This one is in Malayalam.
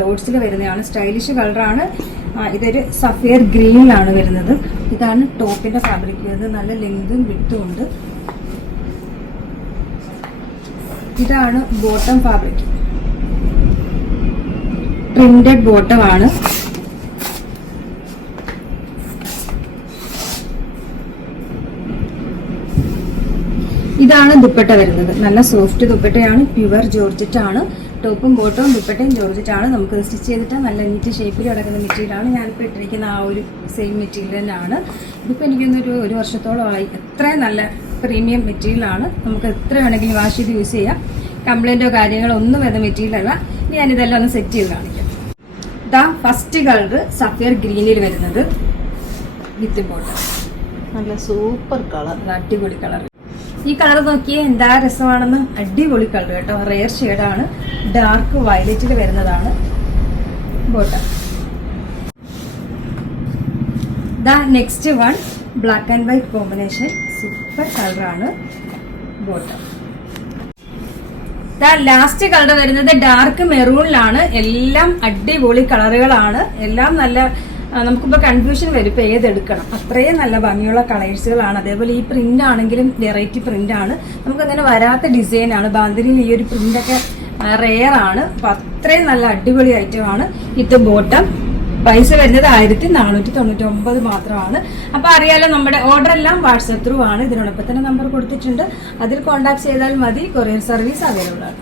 ഡോട്ട്സിൽ വരുന്നതാണ്. സ്റ്റൈലിഷ് കളറാണ്. ഇതൊരു സഫയർ ഗ്രീനിലാണ് വരുന്നത്. ഇതാണ് ടോപ്പിന്റെ ഫാബ്രിക് വരുന്നത്. നല്ല ലെങ്തും വിഡ്ത്തും ഉണ്ട്. ഇതാണ് ബോട്ടം ഫാബ്രിക്. പ്രിന്റഡ് ബോട്ടം ആണ്. ഇതാണ് ദുപ്പട്ട വരുന്നത്. നല്ല സോഫ്റ്റ് ദുപ്പട്ടയാണ്. പ്യുവർ ജോർജറ്റ് ആണ്. ടോപ്പും ബോട്ടവും ദുപ്പട്ടയും ജോർജറ്റ് ആണ്. നമുക്ക് സ്റ്റിച്ച് ചെയ്തിട്ട് നല്ല നീറ്റ് ഷേപ്പിൽ കിടക്കുന്ന മെറ്റീരിയലാണ്. ഞാനിപ്പോൾ ഇട്ടിരിക്കുന്ന ആ ഒരു സെയിം മെറ്റീരിയൽ തന്നെയാണ്. ഇതിപ്പോൾ എനിക്കൊന്നൊരു 1 വർഷത്തോളമായി. എത്രയും നല്ല പ്രീമിയം മെറ്റീരിയലാണ്. നമുക്ക് എത്ര വേണമെങ്കിലും വാഷ് ചെയ്ത് യൂസ് ചെയ്യാം. കംപ്ലൈൻറ്റോ കാര്യങ്ങളോ ഒന്നും വരുന്ന മെറ്റീരിയലല്ല. ഞാനിതെല്ലാം ഒന്ന് സെറ്റ് ചെയ്ത് കാണിക്കാം. ഇതാ ഫസ്റ്റ് കളർ സഫയർ ഗ്രീനിൽ വരുന്നത് വിത്ത് ബോട്ടം. നല്ല സൂപ്പർ കളർ, അടിപൊളി കളർ. ഈ കളർ നോക്കിയേ എന്താ രസമാണെന്ന്. അടിപൊളി കളർ കേട്ടോ. റെയർ ഷെയ്ഡാണ്. ഡാർക്ക് വയലറ്റിൽ വരുന്നതാണ് ബോട്ടം. ദാ next one black and white combination. Super കളറാണ് ബോട്ടം. ദാ ലാസ്റ്റ് കളർ വരുന്നത് ഡാർക്ക് മെറൂണിലാണ്. എല്ലാം അടിപൊളി കളറുകളാണ്. എല്ലാം നല്ല, നമുക്കിപ്പോ കൺഫ്യൂഷൻ വരും ഇപ്പൊ ഏതെടുക്കണം. അത്രയും നല്ല ഭംഗിയുള്ള കളേഴ്സുകളാണ്. അതേപോലെ ഈ പ്രിന്റ് ആണെങ്കിലും വെറൈറ്റി പ്രിന്റ് ആണ്. നമുക്കങ്ങനെ വരാത്ത ഡിസൈൻ ആണ്. ബാന്തിനിയിൽ ഈ ഒരു പ്രിന്റ് ഒക്കെ റെയർ ആണ്. അപ്പൊ അത്രയും നല്ല അടിപൊളി ഐറ്റം ആണ്. ഇത് ബോട്ടം. പൈസ വരുന്നത് 1499 മാത്രമാണ്. അപ്പൊ അറിയാലോ, നമ്മുടെ ഓർഡർ എല്ലാം വാട്സ്ആപ്പ് ത്രൂ ആണ്. ഇതിനോടൊപ്പം തന്നെ നമ്പർ കൊടുത്തിട്ടുണ്ട്. അതിൽ കോൺടാക്ട് ചെയ്താൽ മതി. കൊറിയർ സർവീസ് അവൈലബിൾ ആണ്.